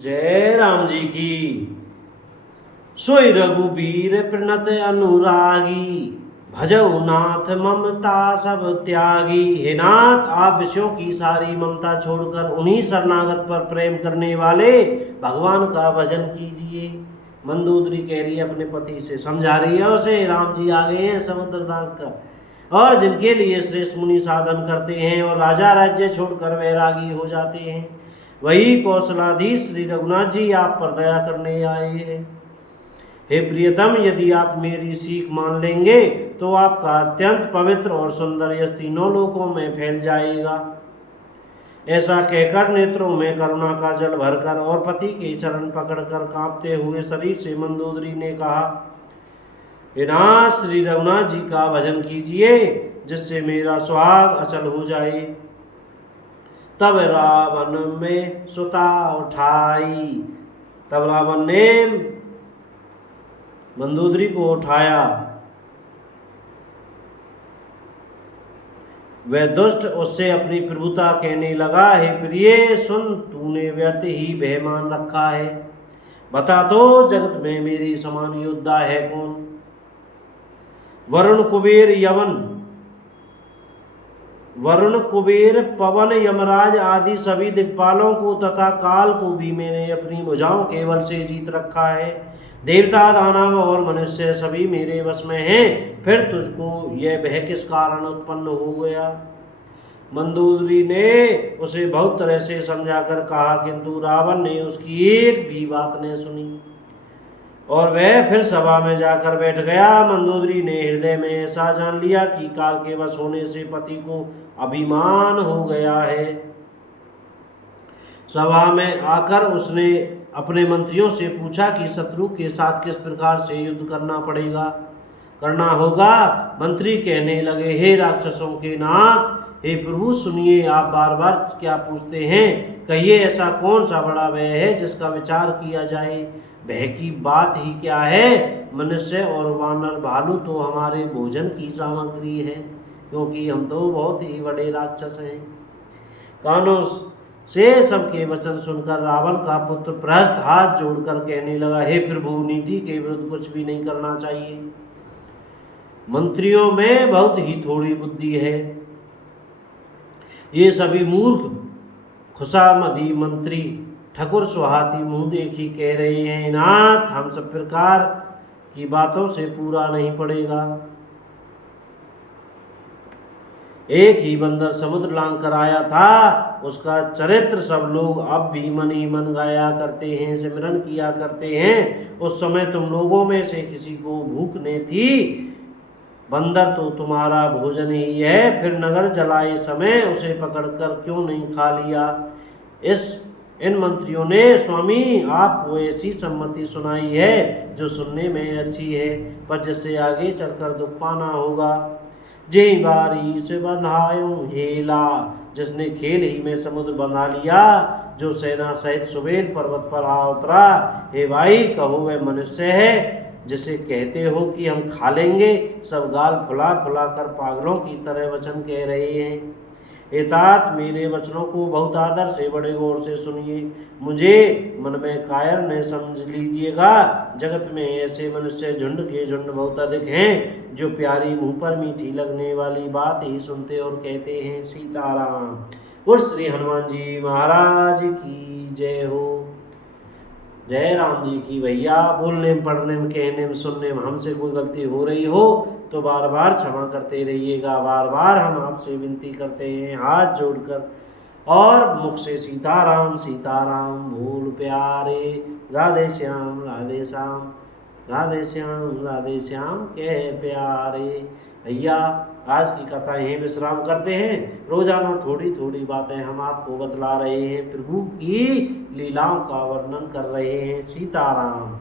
जय राम जी की। सोई रघुबीर प्रणत अनुरागी, भजऊ नाथ ममता सब त्यागी। हे नाथ, आप विषयों की सारी ममता छोड़कर उन्हीं शरणागत पर प्रेम करने वाले भगवान का भजन कीजिए। मंदोदरी कह रही है, अपने पति से समझा रही है उसे, राम जी आ गए हैं समुद्र दान कर। और जिनके लिए श्रेष्ठ मुनि साधन करते हैं और राजा राज्य छोड़कर वैरागी हो जाते हैं, वही कौशलाधीश श्री रघुनाथ जी आप पर दया करने आए हैं। हे प्रियतम, यदि आप मेरी सीख मान लेंगे तो आपका अत्यंत पवित्र और सुंदर यश तीनों लोकों में फैल जाएगा। ऐसा कहकर नेत्रों में करुणा का जल भरकर और पति के चरण पकड़कर कांपते हुए शरीर से मंदोदरी ने कहा, हे नाथ, श्री रघुनाथ जी का भजन कीजिए जिससे मेरा सुहाग अचल हो जाए। तब रावण में सुता उठाई। तब रावण ने मंदोदरी को उठाया। वह दुष्ट उससे अपनी प्रभुता कहने लगा, हे प्रिय सुन, तूने व्यर्थ ही भय मान रखा है। बता तो, जगत में मेरे समान योद्धा है कौन? वरुण कुबेर पवन यमराज आदि सभी दिक्पालों को तथा काल को भी मैंने अपनी भुजाओं के बल से जीत रखा है। देवता, दानव और मनुष्य सभी मेरे वश में हैं। फिर तुझको यह भय किस कारण उत्पन्न हो गया? मंदोदरी ने उसे बहुत तरह से समझाकर कहा, किंतु रावण ने उसकी एक भी बात नहीं सुनी और वह फिर सभा में जाकर बैठ गया। मंदोदरी ने हृदय में ऐसा जान लिया कि काल के वश होने से पति को अभिमान हो गया है। सभा में आकर उसने अपने मंत्रियों से पूछा कि शत्रु के साथ किस प्रकार से युद्ध करना होगा। मंत्री कहने लगे, हे राक्षसों के नाथ, हे प्रभु सुनिए, आप बार बार क्या पूछते हैं? कहिए, ऐसा कौन सा बड़ा भय है जिसका विचार किया जाए? भय की बात ही क्या है? मनुष्य और वानर भालू तो हमारे भोजन की सामग्री है, क्योंकि हम तो बहुत ही बड़े राक्षस हैं। कानों से सबके वचन सुनकर रावण का पुत्र प्रहस्त हाथ जोड़कर कहने लगा, हे प्रभु, नीति के विरुद्ध कुछ भी नहीं करना चाहिए। मंत्रियों में बहुत ही थोड़ी बुद्धि है। ये सभी मूर्ख खुशामदी मंत्री ठकुर सुहाती मुंह देखी कह रहे हैं, नाथ, हम सब प्रकार की बातों से पूरा नहीं पड़ेगा। एक ही बंदर समुद्र लांग कर आया था, उसका चरित्र सब लोग अब भी मन ही मन गाया करते हैं, सिमरन किया करते हैं। उस समय तुम लोगों में से किसी को भूख नहीं थी। बंदर तो तुम्हारा भोजन ही है, फिर नगर जलाए समय उसे पकड़कर क्यों नहीं खा लिया? इन मंत्रियों ने स्वामी आपको ऐसी सम्मति सुनाई है जो सुनने में अच्छी है, पर जिससे आगे चलकर दुख पाना होगा। जे बारी से बंधायो हेला, जिसने खेल ही में समुद्र बंधा लिया, जो सेना सहित सुबेल पर्वत पर आ उतरा। हे भाई, कहो वह मनुष्य है जिसे कहते हो कि हम खा लेंगे? सब गाल फुला फुला कर पागलों की तरह वचन कह रहे हैं। हे तात, मेरे वचनों को बहुत आदर से बड़े गौर से सुनिए। मुझे मन में कायर न समझ लीजिएगा। जगत में ऐसे मनुष्य झुंड के झुंड बहुत अधिक हैं, जो प्यारी मुंह पर मीठी लगने वाली बात ही सुनते और कहते हैं, सीताराम। बोल श्री हनुमान जी महाराज की जय हो। जय राम जी की। भैया, बोलने में, पढ़ने में, कहने में, सुनने में हमसे कोई गलती हो रही हो तो बार बार क्षमा करते रहिएगा। बार बार हम आपसे विनती करते हैं हाथ जोड़कर और मुख से सीताराम सीताराम बोल प्यारे। राधे श्याम राधे श्याम, राधे श्याम राधे श्याम कह प्यारे। भैया, आज की कथा यहीं विश्राम करते हैं। रोजाना थोड़ी थोड़ी बातें हम आपको बतला रहे हैं, प्रभु की लीलाओं का वर्णन कर रहे हैं। सीताराम।